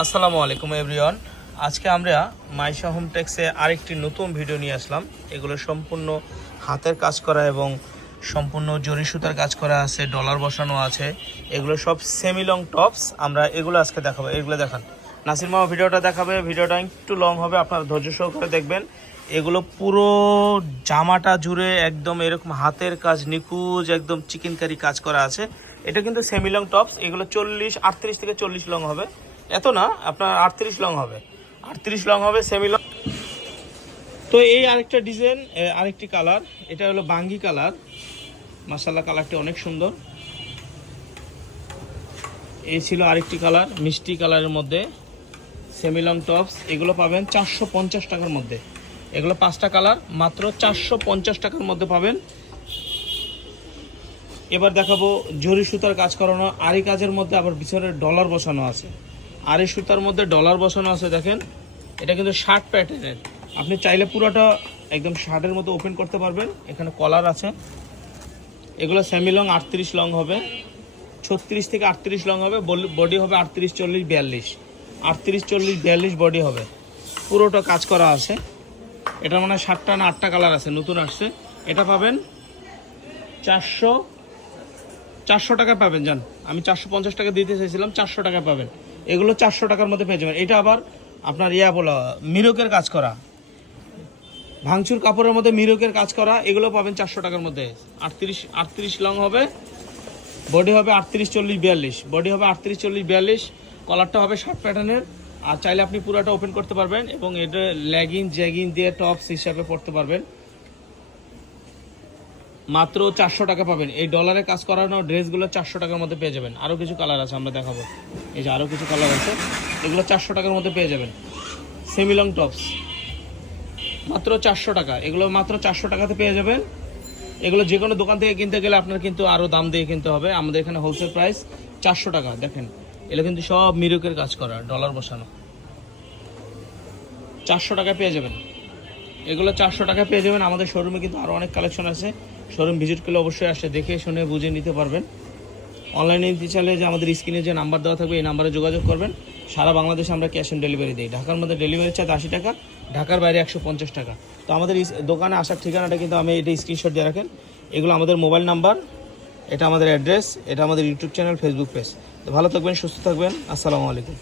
আসসালামু আলাইকুম এভরিওয়ান আজকে আমরা মাইশা হোম টেক্সে আরেকটি নতুন ভিডিও নিয়ে আসলাম। এগুলো সম্পূর্ণ হাতের কাজ করা এবং সম্পূর্ণ জরি সুতার কাজ করা আছে ডলার বসানো আছে। এগুলো সব সেমি লং টপস আমরা এগুলো আজকে দেখাবো। এগুলো দেখান। নাসির মামা ভিডিওটা দেখাবে। ভিডিওটা একটু লং হবে, আপনারা ধৈর্য সহকারে দেখবেন। এগুলো পুরো জামাটা জুড়ে একদম এরকম হাতের কাজ, নিখুঁজ, একদম চিকেনকারি কাজ করা আছে। এটা কিন্তু সেমি লং টপস এগুলো চল্লিশ, আটত্রিশ থেকে চল্লিশ লং হবে। এত না? আপনার আটত্রিশ লং হবে। আটত্রিশ লং হবে সেমি লং তো এই আরেকটা ডিজাইন আরেকটি কালার এটা হলো বাঙ্গি কালার মাসাল্লা কালারটি অনেক সুন্দর। এই ছিল আরেকটি কালার মিষ্টি কালারের মধ্যে। সেমি লং টপস এগুলো পাবেন চারশো পঞ্চাশ টাকার মধ্যে। এগুলো পাঁচটা কালার মাত্র চারশো পঞ্চাশ টাকার মধ্যে পাবেন। এবার দেখাবো জরি সুতার কাজ করানো। আরি কাজের মধ্যে আবার পিছনে ডলার বসানো আছে। আরি সুতার মধ্যে ডলার বসানো আছে, দেখেন। এটা কিন্তু শার্ট প্যাটার্নের আপনি চাইলে পুরোটা একদম শার্টের মতো ওপেন করতে পারবেন। এখানে কলার আছে। এগুলো সেমি লং আটত্রিশ লং হবে। ছত্রিশ থেকে আটত্রিশ লং হবে। বডি হবে আটত্রিশ, চল্লিশ, বিয়াল্লিশ। আটত্রিশ, চল্লিশ, বিয়াল্লিশ বডি হবে। পুরোটা কাজ করা আছে। এটা মানে সাতটা না, আটটা কালার আছে। নতুন আসছে। এটা পাবেন চারশো চারশো টাকা পাবেন, জান। আমি চারশো পঞ্চাশ টাকা দিতে চাইছিলাম, চারশো টাকা পাবেন। এগুলো চারশো টাকার মধ্যে পেয়ে যাবেন। এটা আবার আপনার ইয়া বলা, মিরকের কাজ করা। ভাঙচুর কাপড়ের মধ্যে মিরকের কাজ করা, এগুলো পাবেন চারশো টাকার মধ্যে। আটত্রিশ আটত্রিশ লং হবে বডি হবে আটত্রিশ, চল্লিশ, বিয়াল্লিশ। বডি হবে আটত্রিশ, চল্লিশ, বিয়াল্লিশ। কলারটা হবে শার্ট প্যাটার্নের আর চাইলে আপনি পুরোটা ওপেন করতে পারবেন এবং এটা লেগিং জ্যাগিং দিয়ে টপস হিসাবে পড়তে পারবেন। মাত্র চারশো টাকা পাবেন। এই ডলারে কাজ করানো ড্রেসগুলো চারশো টাকার মধ্যে পেয়ে যাবেন। আরও কিছু কালার আছে, আমরা দেখাবো। এই যে আরও কিছু কালার আছে, এগুলো চারশো টাকার মধ্যে পেয়ে যাবেন। সেমিলং টপস মাত্র চারশো টাকা। এগুলো মাত্র চারশো টাকাতে পেয়ে যাবেন। এগুলো যে কোনো দোকান থেকে কিনতে গেলে আপনার কিন্তু আরও দাম দিয়ে কিনতে হবে। আমাদের এখানে হোলসেল প্রাইস চারশো টাকা। দেখেন, এগুলো কিন্তু সব মিরুকের কাজ করা ডলার বসানো। চারশো টাকা পেয়ে যাবেন। এগুলো চারশো টাকা পেয়ে যাবেন। আমাদের শোরুমে কিন্তু আরও অনেক কালেকশন আছে। শোরুম ভিজিট করলে অবশ্যই আসে, দেখে শুনে বুঝে নিতে পারবেন। অনলাইনে নিতে চাইলে যে আমাদের স্ক্রিনে যে নাম্বার দেওয়া থাকবে, এই নাম্বারে যোগাযোগ করবেন। সারা বাংলাদেশে আমরা ক্যাশ অন ডেলিভারি দিই। ঢাকার মধ্যে ডেলিভারি চার্জ আশি টাকা, ঢাকার বাইরে একশো পঞ্চাশ টাকা। তো আমাদের দোকানে আসার ঠিকানাটা কিন্তু আমি এটা স্ক্রিনশট দিয়ে রাখেন। এগুলো আমাদের মোবাইল নাম্বার এটা আমাদের অ্যাড্রেস এটা আমাদের ইউটিউব চ্যানেল ফেসবুক পেজ তো ভালো থাকবেন, সুস্থ থাকবেন। আসসালামু আলাইকুম।